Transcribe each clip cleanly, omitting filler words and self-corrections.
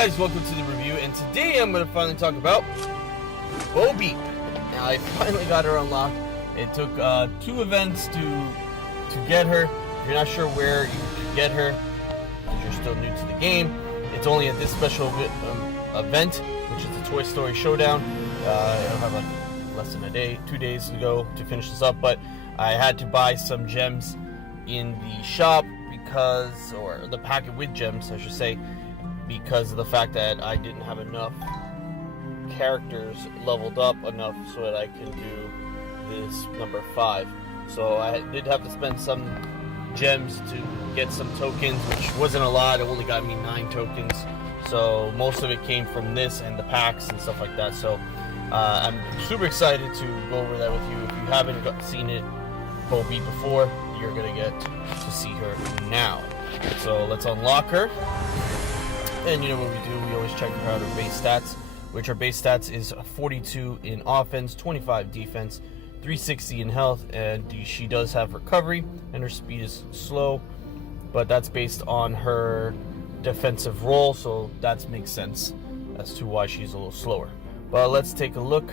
guys, welcome to the review, and today I'm going to finally talk about Peep. Now I finally got her unlocked. It took 2 events to get her. If you're not sure where you can get her, because you're still new to the game, it's only at this special event, which is the Toy Story Showdown. It'll have like less than a day, 2 days to go to finish this up, but I had to buy some gems in the shop because, or the packet with gems I should say, because of the fact that I didn't have enough characters leveled up enough so that I can do this number 5. So I did have to spend some gems to get some tokens, which wasn't a lot. It only got me 9 tokens, so most of it came from this and the packs and stuff like that. So I'm super excited to go over that with you. If you haven't seen it Peep before, you're gonna get to see her now. So let's unlock her. And you know what we do, we always check her out her base stats, which her base stats is 42 in offense, 25 defense, 360 in health, and she does have recovery, and her speed is slow, but that's based on her defensive role, so that makes sense as to why she's a little slower. But let's take a look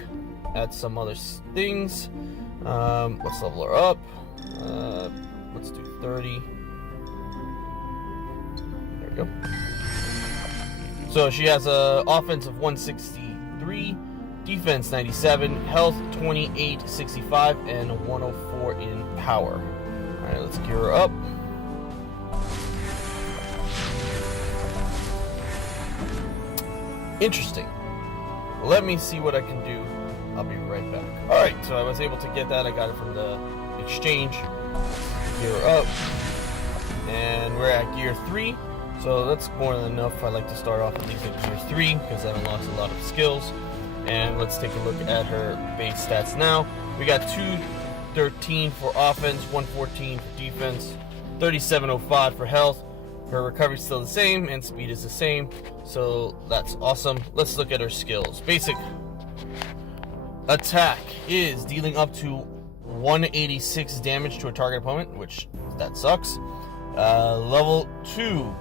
at some other things. Let's level her up. Let's do 30. There we go. So she has a offense of 163, defense 97, health 28, 65, and 104 in power. All right, let's gear her up. Interesting. Let me see what I can do. I'll be right back. All right, so I was able to get that. I got it from the exchange. Gear her up, and we're at gear 3. So that's more than enough. I like to start off at least at gear 3 because that unlocks a lot of skills. And let's take a look at her base stats now. We got 213 for offense, 114 for defense, 3705 for health. Her recovery is still the same and speed is the same, so that's awesome. Let's look at her skills. Basic attack is dealing up to 186 damage to a target opponent, which that sucks. Level 2,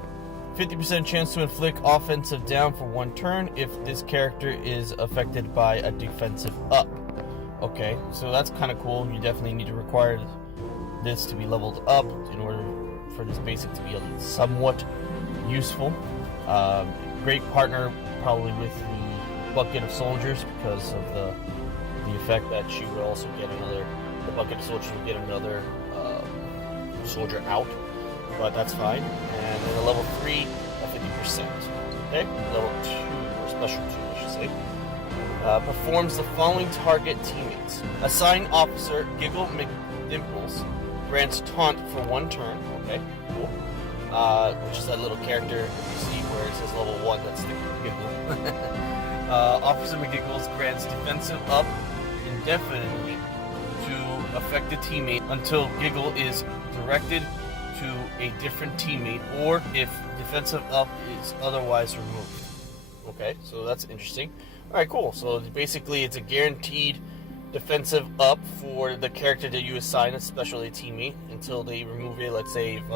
50% chance to inflict offensive down for 1 turn if this character is affected by a defensive up. Okay, so that's kind of cool. You definitely need to require this to be leveled up in order for this basic to be somewhat useful. Great partner probably with the bucket of soldiers because of the effect that she would also get the bucket of soldiers would get another soldier out. But that's fine. And then a level 3 at 50%. Okay? Level 2, or special 2, I should say. Performs the following target teammates. Assign officer Giggle McDimples. Grants taunt for 1 turn. Okay, cool. Which is that little character you see where it says level 1, that's the Giggle. Officer McGiggles grants defensive up indefinitely to affected teammate until Giggle is directed to a different teammate, or if defensive up is otherwise removed. Okay, so that's interesting. Alright, cool. So basically it's a guaranteed defensive up for the character that you assign, especially a teammate, until they remove it. Let's say if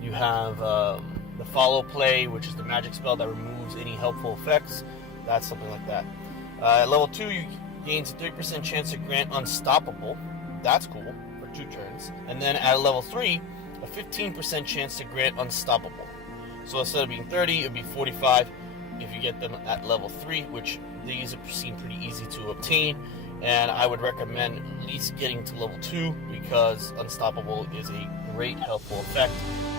you have the follow play, which is the magic spell that removes any helpful effects. That's something like that. At level 2, you gains a 30% chance to grant unstoppable. That's cool for 2 turns. And then at level 3, a 15% chance to grant unstoppable. So instead of being 30, it would be 45 if you get them at level 3, which these seem pretty easy to obtain. And I would recommend at least getting to level 2 because unstoppable is a great helpful effect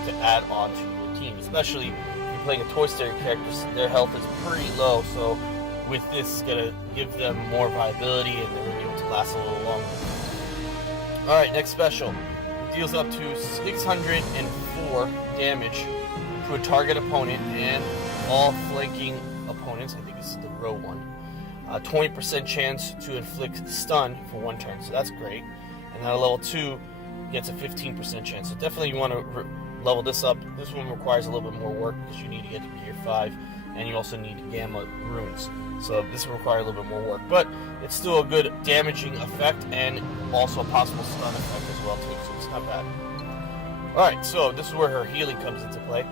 to add on to your team. Especially if you're playing a Toy Story character, their health is pretty low. So with this, it's going to give them more viability and they're going to be able to last a little longer. Alright, next special. Deals up to 604 damage to a target opponent and all flanking opponents. I think this is the row one. 20% chance to inflict stun for 1 turn, so that's great. And then at level 2, gets a 15% chance. So definitely you want to level this up. This one requires a little bit more work because you need to get to gear 5, and you also need gamma runes. So this will require a little bit more work, but it's still a good damaging effect and also a possible stun effect as well too, so it's not bad. Alright, so this is where her healing comes into play.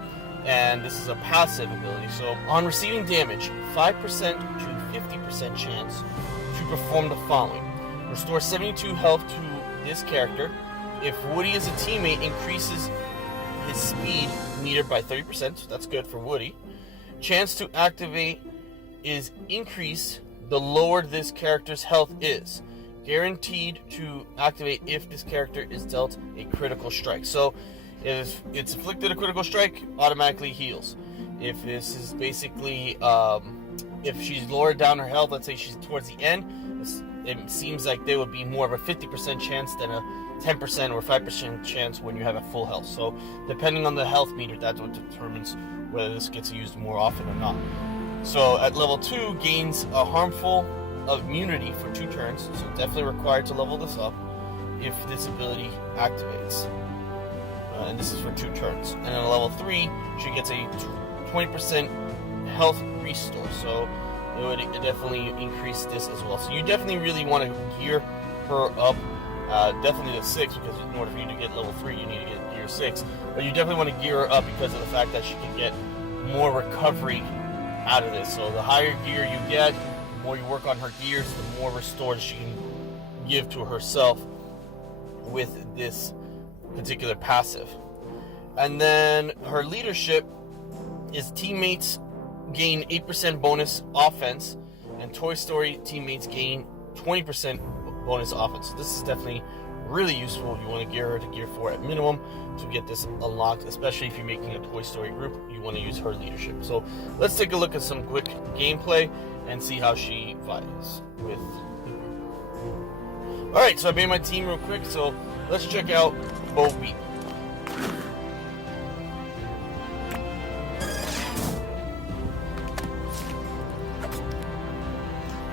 and this is a passive ability. So on receiving damage, 5% to 50% chance to perform the following. Restore 72 health to this character. If Woody as a teammate increases his speed meter by 30%, so that's good for Woody. Chance to activate is increase the lower this character's health is. Guaranteed to activate if this character is dealt a critical strike. So if it's inflicted a critical strike, automatically heals. If this is basically, if she's lowered down her health, let's say she's towards the end, it seems like there would be more of a 50% chance than a 10% or 5% chance when you have a full health. So depending on the health meter, that's what determines whether this gets used more often or not. So at level 2, gains a harmful immunity for 2 turns, so definitely required to level this up if this ability activates. And this is for 2 turns. And at level 3, she gets a 20% health restore, so it would definitely increase this as well. So you definitely really want to gear her up, definitely to 6, because in order for you to get level 3, you need to get gear 6. But you definitely want to gear her up because of the fact that she can get more recovery out of this. So the higher gear you get, the more you work on her gears, the more restored she can give to herself with this particular passive. And then her leadership is teammates gain 8% bonus offense, and Toy Story teammates gain 20% bonus offense. So this is definitely really useful if you want to gear her to gear 4 at minimum to get this unlocked, especially if you're making a Toy Story group. You want to use her leadership. So let's take a look at some quick gameplay and see how she fights with the group. Alright, so I made my team real quick, so let's check out Peep.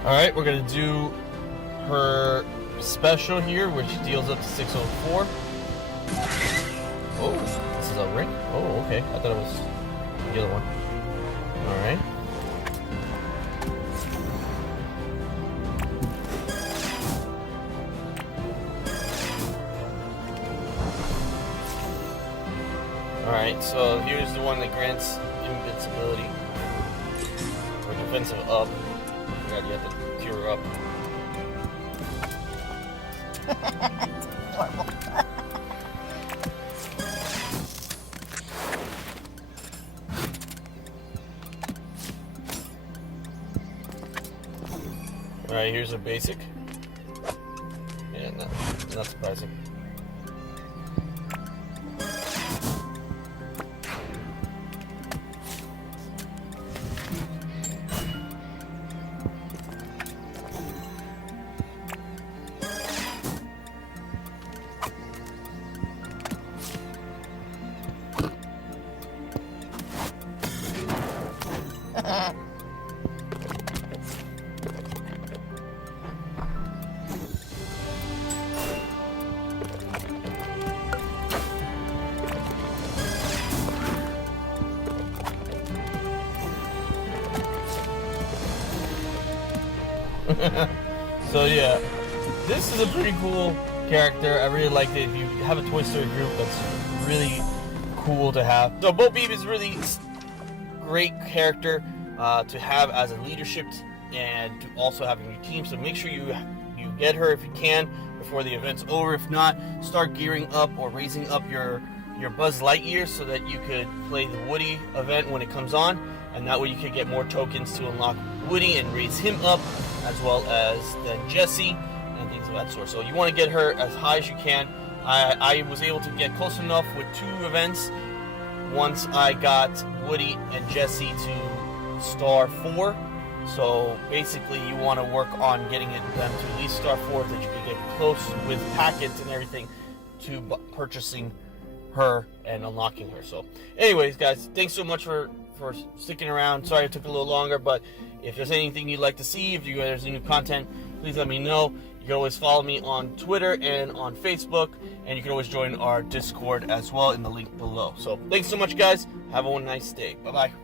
Alright, we're going to do her special here, which deals up to 604. Oh, this is a ring? Oh, okay. I thought it was the other one. Alright. Alright, so here's the one that grants invincibility. Or defensive up. God, you have to cure her up. Alright, here's a basic. Yeah, no, not surprising. So yeah, this is a pretty cool character. I really liked it. If you have a Toy Story group, that's really cool to have. So Peep is really great character to have as a leadership and to also have in your team. So make sure you get her if you can before the event's over. If not, start gearing up or raising up your Buzz Lightyear so that you could play the Woody event when it comes on, and that way you could get more tokens to unlock Woody and raise him up, as well as then Jessie and things of that sort. So you want to get her as high as you can. I was able to get close enough with 2 events once I got Woody and Jessie to star 4. So basically you want to work on getting them to at least star 4 so that you can get close with packets and everything to purchasing her and unlocking her. So anyways, guys, thanks so much for sticking around. Sorry it took a little longer, but if there's anything you'd like to see, if there's any new content, please let me know. You can always follow me on Twitter and on Facebook, and you can always join our Discord as well in the link below. So thanks so much, guys. Have a nice day. Bye-bye.